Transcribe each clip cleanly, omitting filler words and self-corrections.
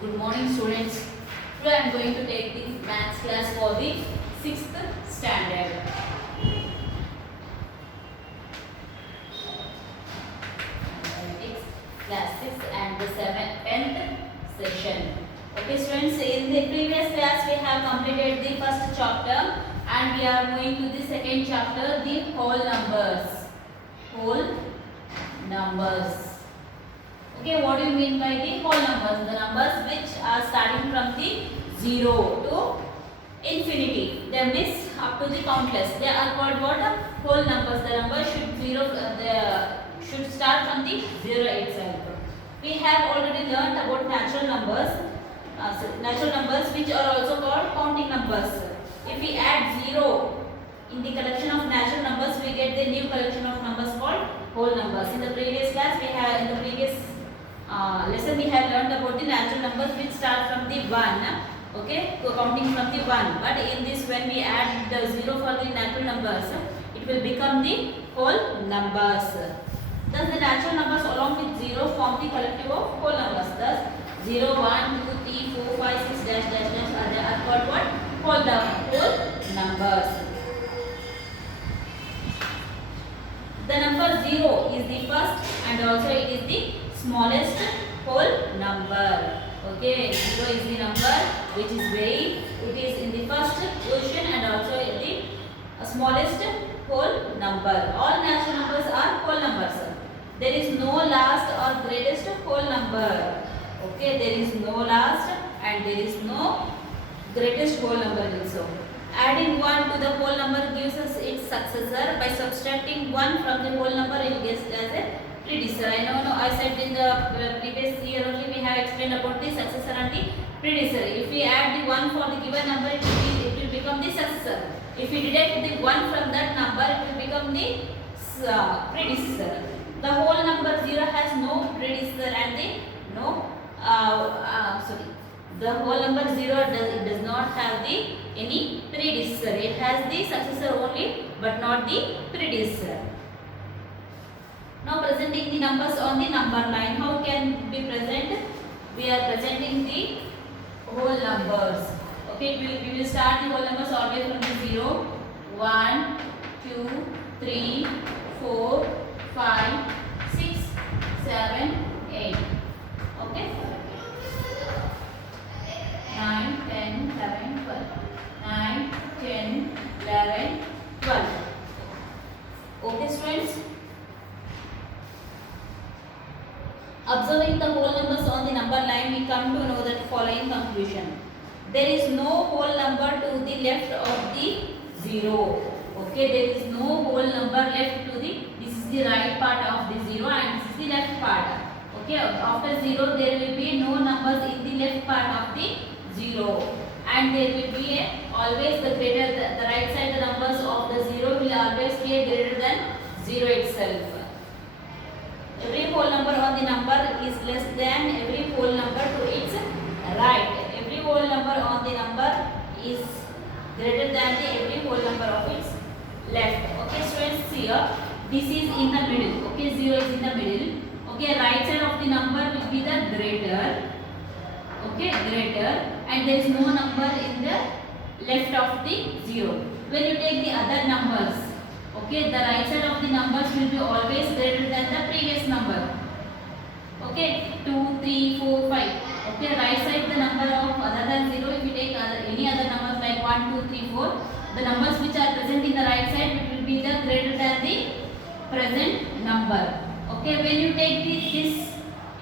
Good morning, students. Today I am going to take the maths class for the 6th standard. Mathematics class 6 and the 10th session. Okay, students, in the previous class we have completed the first chapter and we are moving to the second chapter, the whole numbers. Whole numbers. Okay, what do you mean by the whole numbers? The numbers which are starting from the 0 to infinity. Them is up to the countless. They are called what? Whole numbers. The number should start from the 0 itself. We have already learned about natural numbers which are also called counting numbers. If we add 0 in the collection of natural numbers, we get the new collection of numbers called whole numbers. In the previous class, lesson we have learned about the natural numbers which start from the 1, okay, so counting from the 1. But in this, when we add the 0 for the natural numbers, it will become the whole numbers. Thus the natural numbers along with 0 form the collective of whole numbers. Thus 0, 1, 2, 3, 4, 5, 6 dash dash dash are called what? Whole numbers. The number 0 is the first and also it is the smallest whole number. Okay, 0 is the number which is it is in the first position and also the smallest whole number. All natural numbers are whole numbers. There is no last or greatest whole number. Okay, there is no last and there is no greatest whole number also. Adding 1 to the whole number gives us its successor. By subtracting 1 from the whole number, it gets as a predecessor. I said in the previous year only we have explained about the successor and the predecessor. If we add the 1 for the given number, it will become the successor. If we deduct the 1 from that number, it will become the predecessor. The whole number 0 has no predecessor and the whole number 0 does not have any predecessor. It has the successor only but not the predecessor. Now presenting the numbers on the number line. How can we present? We are presenting the whole numbers. Okay, we will start the whole numbers always from the 0, 1, 2, 3, 4, 5, 6, 7, 8. Okay. 9, 10, 11, 12. 9, 10, 11, 12. Okay, students. Observing the whole numbers on the number line, we come to know that following conclusion. There is no whole number to the left of the 0. Okay, there is no whole number left to the, this is the right part of the 0 and this is the left part. Okay, after 0 there will be no numbers in the left part of the 0 and there will be always the right side the numbers of the 0 will always be greater than 0 itself. Every whole number on the number is less than every whole number to its right. Every whole number on the number is greater than every whole number of its left. Okay, students, here this is in the middle. Okay, 0 is in the middle. Okay, right side of the number will be the greater. Okay, greater, and there is no number in the left of the 0. When you take the other numbers, okay, the right side of the numbers will be always greater than the previous number. Okay, 2, 3, 4, 5. Okay, right side the number of other than 0, if you take any other numbers like 1, 2, 3, 4, the numbers which are present in the right side, it will be the greater than the present number. Okay, when you take this,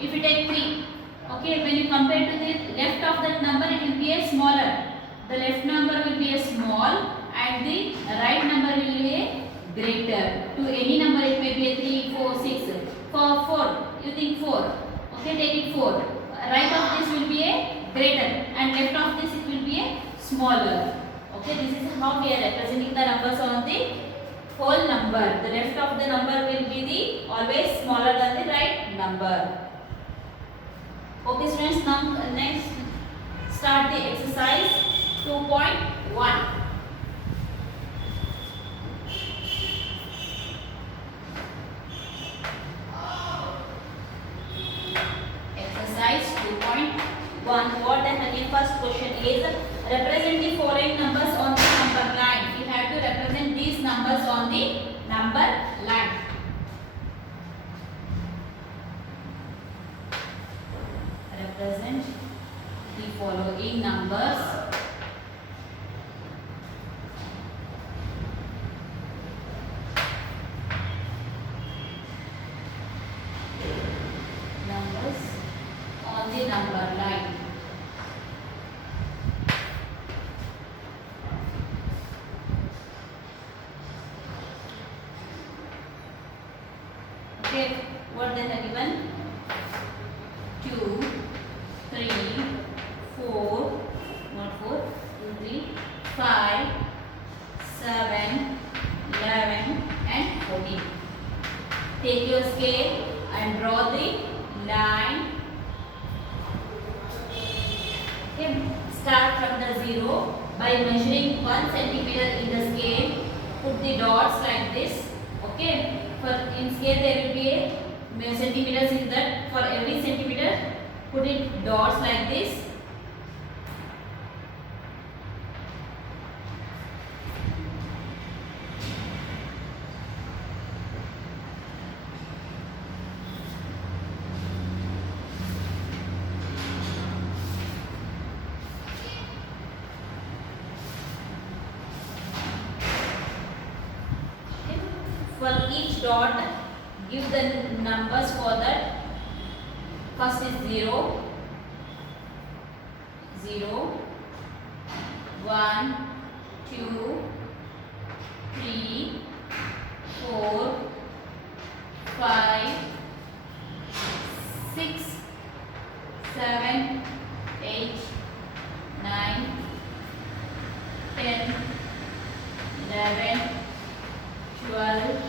if you take 3, okay, when you compare to the left of that number, it will be a smaller. The left number will be a small and the right number will be a greater. To any number it may be a 3, 4, 6. For 4, you think 4. Okay, take it 4. Right of this will be a greater and left of this it will be a smaller. Okay, this is how we are representing the numbers on the whole number. The left of the number will be the always smaller than the right number. Okay, students, now next start the exercise 2.1. Exercise 2.1. 1. What the again first question is represent the following numbers on the number line. We have to represent these numbers on the number line. Represent the following numbers on the number line. Okay, what they have given? 2, 3, 4, what 4? 2, 3, 5, 7, 11 and 14. Take your scale and draw the line. Okay. Start from the 0 by measuring 1 centimeter in the scale. Put the dots like this. Okay. For in scale there will be a centimeters in that. For every centimeter, put it dots like this. For each dot, give the numbers for that. First is 0, 0, 1, 2, 3, 4, 5, 6, 7, 8, 9, 10, 11, 12,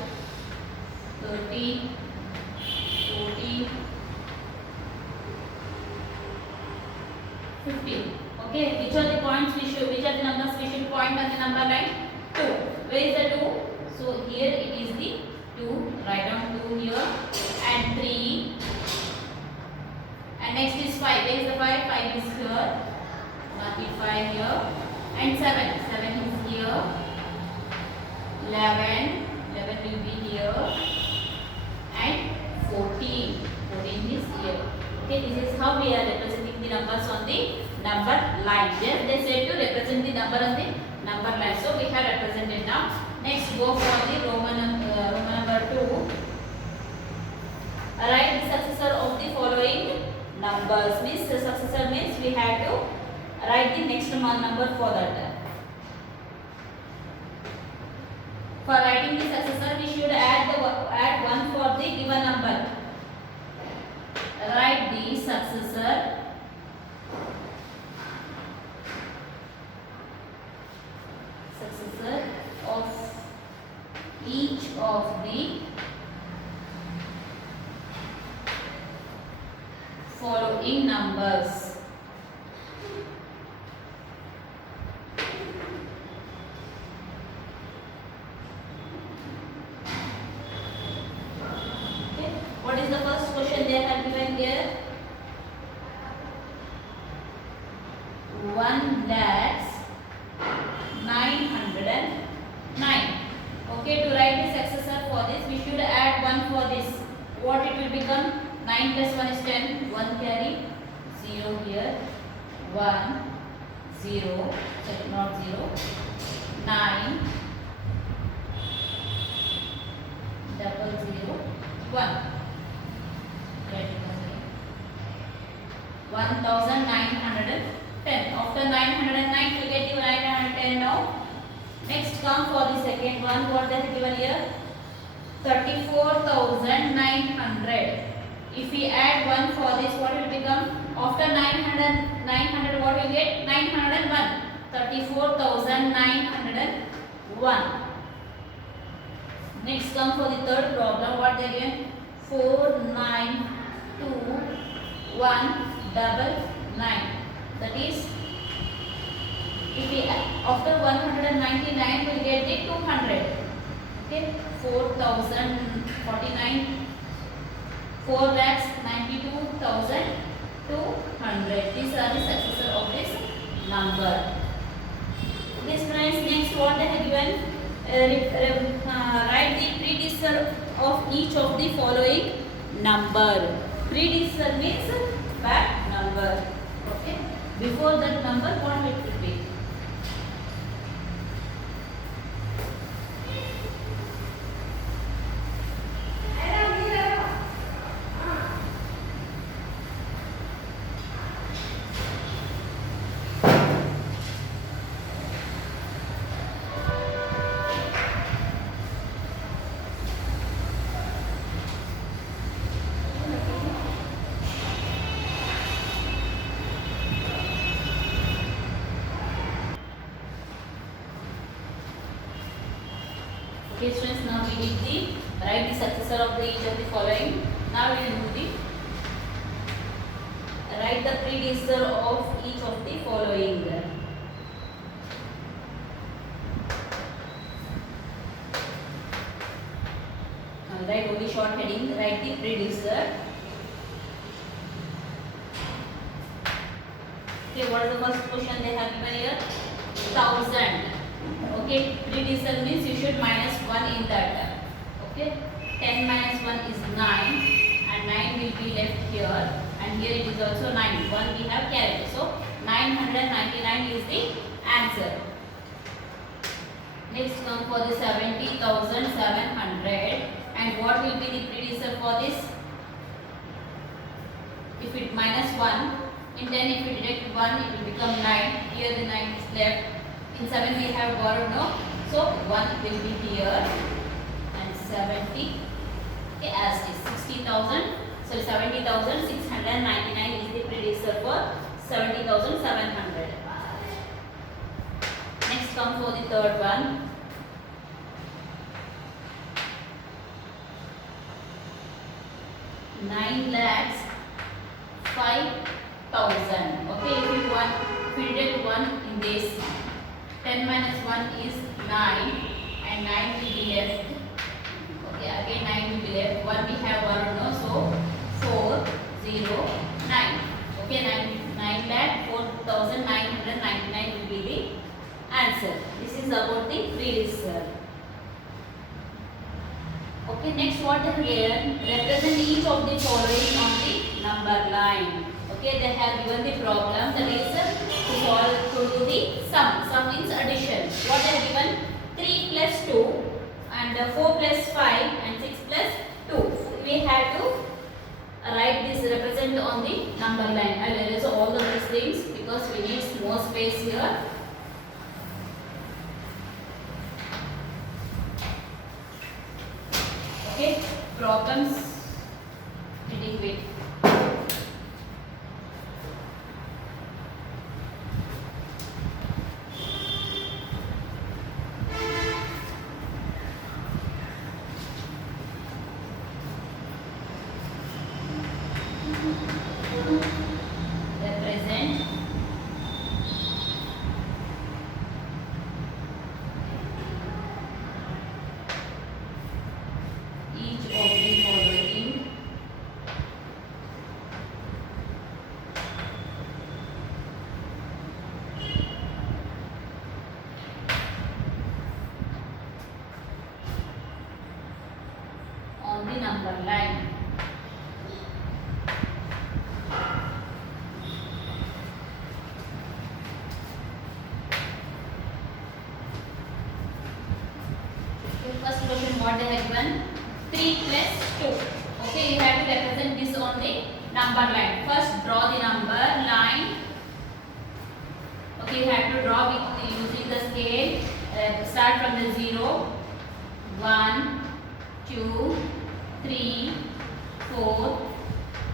13, 14, 15. Okay, which are the points we should, which are the numbers we should point on the number line? 2. Where is the 2? So here it is the 2. Write down 2 here and 3. And next is 5. Where is the 5? 5 is here. Mark it 5 here. And 7. 7 is here. 11. 11 will be here. And 14. 14 is here. Okay, this is how we are representing the numbers on the number line. Yes, they said to represent the number on the number line. So we have represented now. Next, go for the Roman number 2. Write the successor of the following numbers. Means the successor means we have to write the next number for that. For writing the successor, we should add 1 for the given number. Write the successor of each of the following numbers. Okay. What is the first question they have given here? 1,909. Okay, to write the successor for this, we should add 1 for this. What it will become? 9 plus 1 is 10. 1 carry 0 here. 1, 0, sorry, not 0. 9, 0, 1. 1,910. After 909, you get the 910 now. Next, come for the second one. What they have given here? 34,900. If we add 1 for this, what will become? After 900, what will get? 901. 34,901. Next, come for the third problem. What they given? 4,921,999. That is, if we after 199 we will get the 200. Okay, 4,049, 4,92,000 200. These are the successor of this number. This friends, next what they have given, write the predecessor of each of the following number. Predecessor means back number. Okay. Before that number, what it will be? Okay students, now we did the write the successor of each of the following. Now we will do the write the predecessor of each of the following. Write only short heading, write the predecessor. Okay, what is the first question they have given here? 1000. Okay, predecessor means you should minus 1 in that. Okay, 10 minus 1 is 9 and 9 will be left here, and here it is also 9. 1 we have carried. So 999 is the answer. Next come for the 70,700, and what will be the predecessor for this? If it minus 1, in 10 if we deduct 1 it will become 9. Here the 9 is left. In 7 we have borrowed no, so 1 will be here and 70. Okay, as it is 60,000. So 70,699 is the predecessor for 70,700. Next come for the third one. 9,05,000. Okay, if we deduct 1 in this, 10 minus 1 is 9 and 9 will be left. Okay, again 9 will be left. 1 we have borrowed no, so 409. Okay, 9,04,999 will be the answer. This is about the predecessor. Okay, next what they have given, represent each of the following on the number line. Okay, they have given the problem, that is to solve to do the sum. Sum means addition. What they have given? 3 plus 2 and 4 plus 5 and 6 plus 2. We have to write this represent on the number line. I will erase all of these things because we need more space here. Okay, problems reading with. Represent each of the following on the number line. First question what they have given, 3 plus 2. Okay, you have to represent this on the number line. First draw the number line. Okay, you have to draw with using the scale. Start from the 0, 1, 2, 3, 4,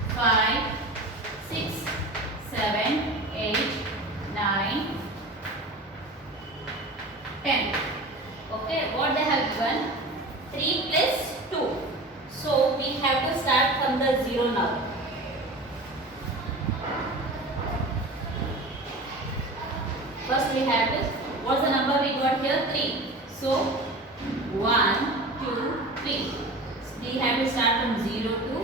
5, 6, 7, 8, 9, 10. Okay, what they have given, 3 plus 2. So we have to start from the 0 now. First we have to, what's the number we got here? 3. So 1, 2, 3. We have to start from 0 to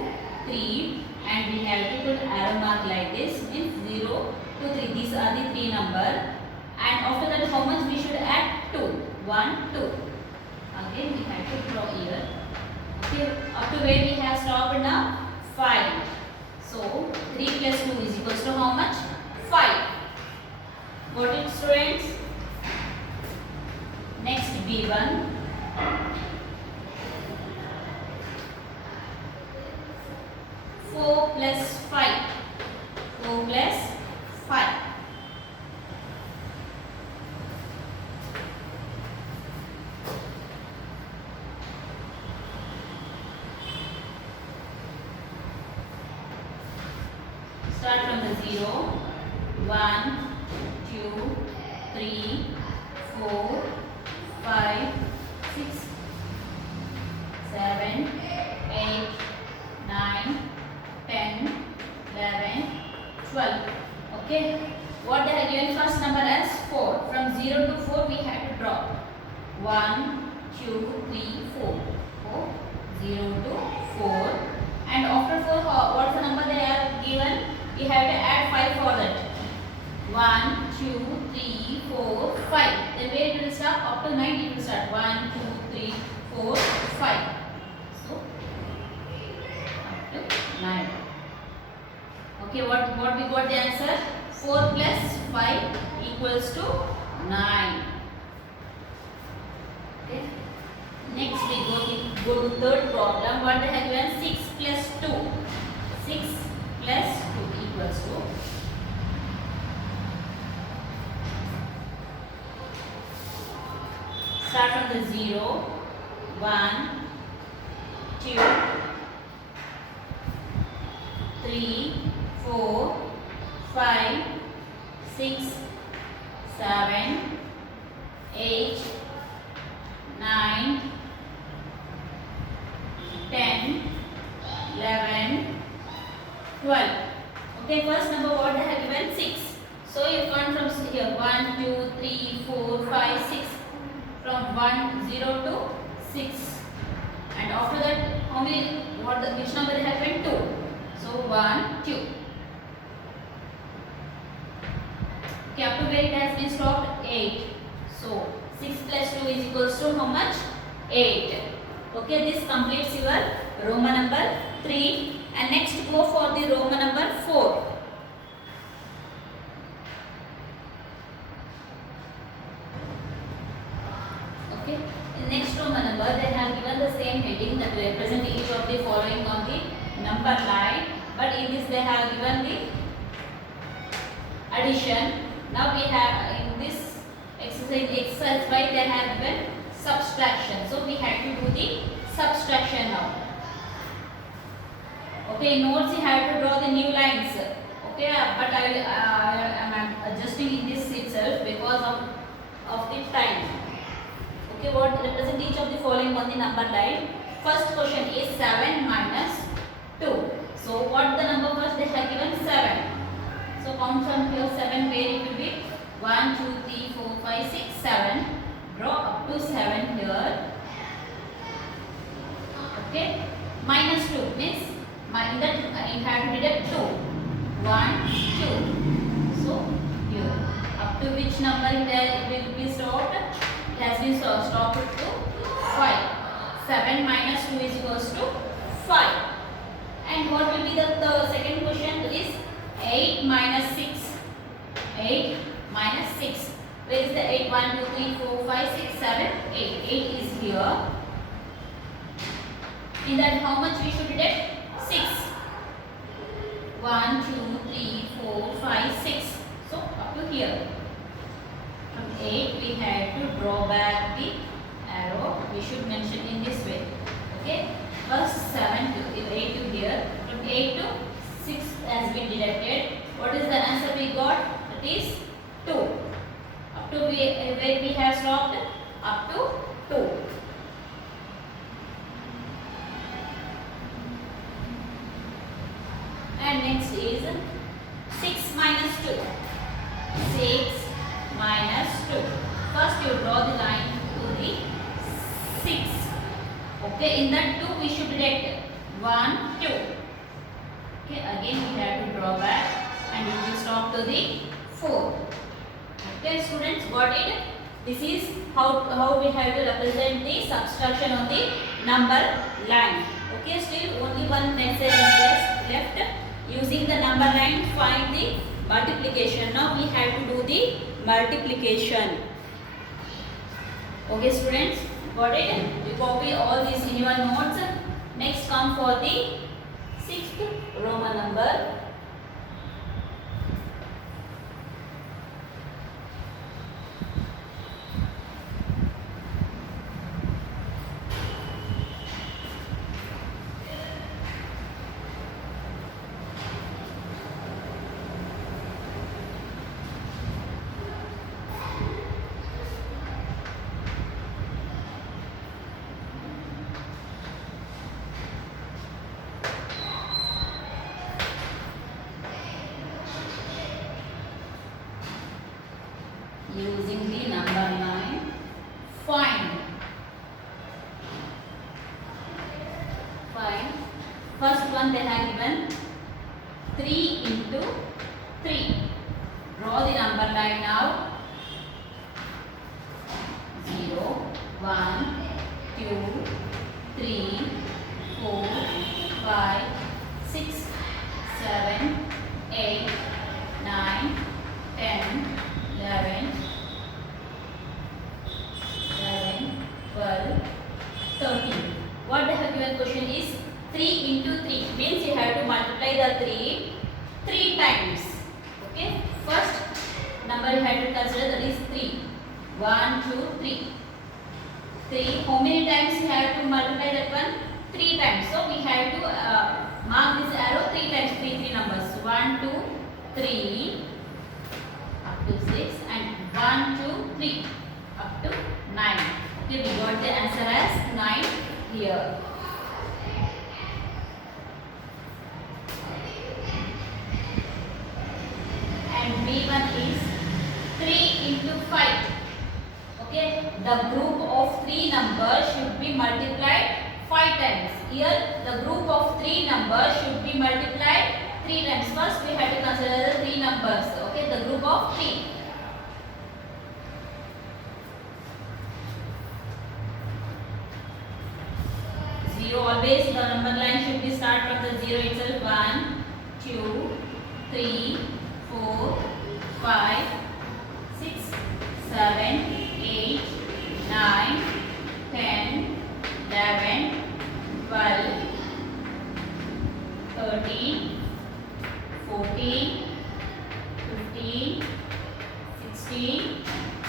3 and we have to put arrow mark mark like this, means 0 to 3. These are the 3 number. And after that, how much we should add? 2. 1, 2. Again, we have to draw here. Okay, up to where we have stopped now? 5. So, 3 plus 2 is equals to how much? 5. Got it, students? Next, B1. 4 plus 5. 4 plus 5. Start from the 0. 1, 2, 3, 4, 5, 6, 7, 8, 9, 10, 11, 12. Okay. What they have given first number as 4. From 0 to 4 we have to draw. 1, 2, 3, 4. 4, 0 to 4. And after 4, what's the number they are given? We have to add 5 for that. 1, 2, 3, 4, 5. Then where it will start? Up to 9 it will start. 1, 2, 3, 4, 5. So, up to 9. Okay, what we got the answer? 4 plus 5 equals to 9. Okay. Next we go to third problem. What they have given? 6 plus 2. 6 plus 2 equals to start from the 0, 1, 2, 3, 4, 5, 6, 7, 8, 9, 10, 11, 12. Okay, first number what they have given? 6. So you count from here 1, 2, 3, 4, 5, 6. From 1, 0 to 6. And after that, how many? Which number they have given? 2. So 1, 2. Okay, up to where it has been stopped? 8. So 6 plus 2 is equals to how much? 8. Okay, this completes your Roman number 3. And next go for the Roman number 4. Okay, in next Roman number they have given the same heading that represent each of the following on the number line, but in this they have given the addition. Now we have in this exercise 5 they have given subtraction. So we have to do the subtraction now. Okay, in notes you have to draw the new lines. Okay, but I am adjusting in this itself because of the time. Okay, what represent each of the following on the number line? First question is 7 minus 2. So what the number first they have given? 7. So count from here 7 where it will be 1, 2, 3, 4, 5, 6, 7. Draw up to 7 here. Okay, minus 2 means in that you have to deduct 2. 1, 2. So here up to which number it will be stopped? It has been stopped to 5. 7 minus 2 is equals to 5. And what will be the second question is 8 minus 6. 8 minus 6. Where is the 8? 1, 2, 3, 4, 5, 6, 7, 8. 8 is here. In that how much we should deduct? 6. 1, 2, 3, 4, 5, 6. So up to here. From 8 we have to draw back the arrow. We should mention in this way. Okay. First 7 to 8 to here. From 8 to 6 has been deducted. What is the answer we got? That is 2. Up to where we have stopped? Up to 2. And next is 6 minus 2. 6 minus 2. First you draw the line to the 6. Okay, in that 2 we should deduct 1, 2. Okay, again we have to draw back and we will stop to the 4. Okay, students, got it? This is how we have to represent the subtraction on the number line. Okay, still only one message is left. Using the number line, find the multiplication. Now we have to do the multiplication. Okay, students, got it? You copy all these in your notes. Next, come for the 6th Roman number. Using the number line, find. First one they have given 3 into 3. Draw the number line now. 0, 1, 2, 3, 4, 5, 6, 7, 8, 9, 10, 11, 12, 13. What they have given question is 3 into 3 means you have to multiply the 3 times. Okay, first number you have to consider, that is 3. 1, 2, 3. 3. How many times you have to multiply that one? 3 times. So we have to mark this arrow 3 times. 3 numbers. 1, 2, 3 up to 6 and 1, 2, 3 up to 9. Okay, we got the answer as 9 here. And B1 is 3 into 5. Okay, the group of 3 numbers should be multiplied 5 times. Here the group of 3 numbers should be multiplied 3 times. First we have to consider the 3 numbers. Okay, the group of 3. Always the number line should be start from the 0 itself. 1, 2, 3, 4, 5, 6, 7, 8, 9, 10, 11, 12, 13, 14, 15, 16,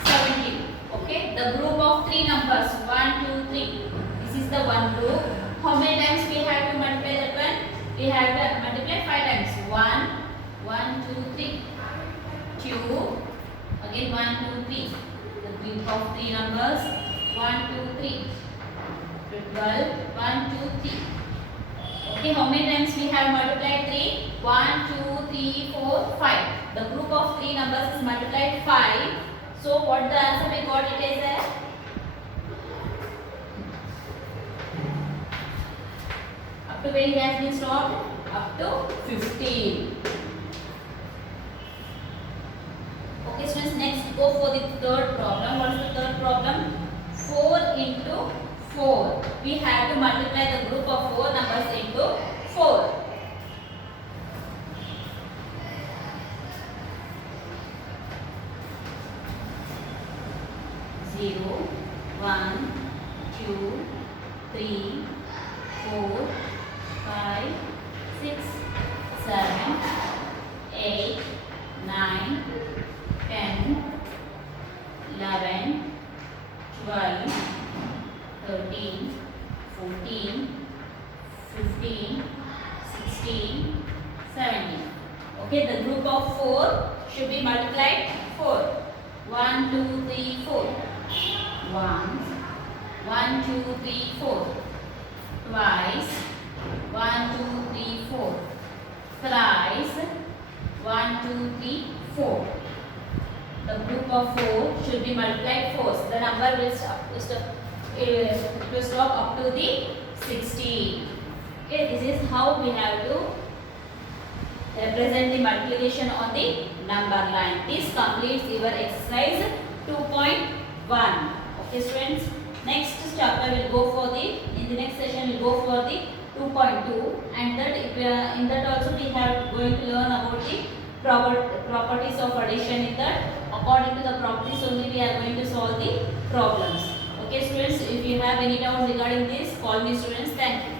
17. Okay, the group of 3 numbers 1, 2, 3. This is the one group. How many times we have to multiply that one? We have to multiply 5 times. 1, 1, 2, 3. 2, again 1, 2, 3. The group of 3 numbers 1, 2, 3. 12, 1, 2, 3. Okay, how many times we have multiplied 3? 1, 2, 3, 4, 5. The group of 3 numbers is multiplied 5. So what the answer we got, it is a up to where it has been stopped? Up to 15. Okay students, next go for the third problem. What is the third problem? 4 into 4. We have to multiply the group of 4 numbers into 4. Zero, 1, 2, 3, 4, 5, 6, 7, 8, 9, 10, 11, 12, 13, 14, 15, 16, 17. Okay, the group of 4 should be multiplied 4. 1, 2, 3, 4. Once, 1, 2, 3, 4. Twice, 1, 2, 3, 4. Thrice, 1, 2, 3, 4. The group of 4 should be multiplied 4. So the number will stop up to the 16. Okay, this is how we have to represent the multiplication on the number line. This completes your exercise 2.1. Okay students, next chapter will go for the, in the next session will go for the 2.2, and that in that also we have going to learn about the properties of addition. In that, according to the properties only we are going to solve the problems. Okay students, if you have any doubts regarding this, call me students. Thank you.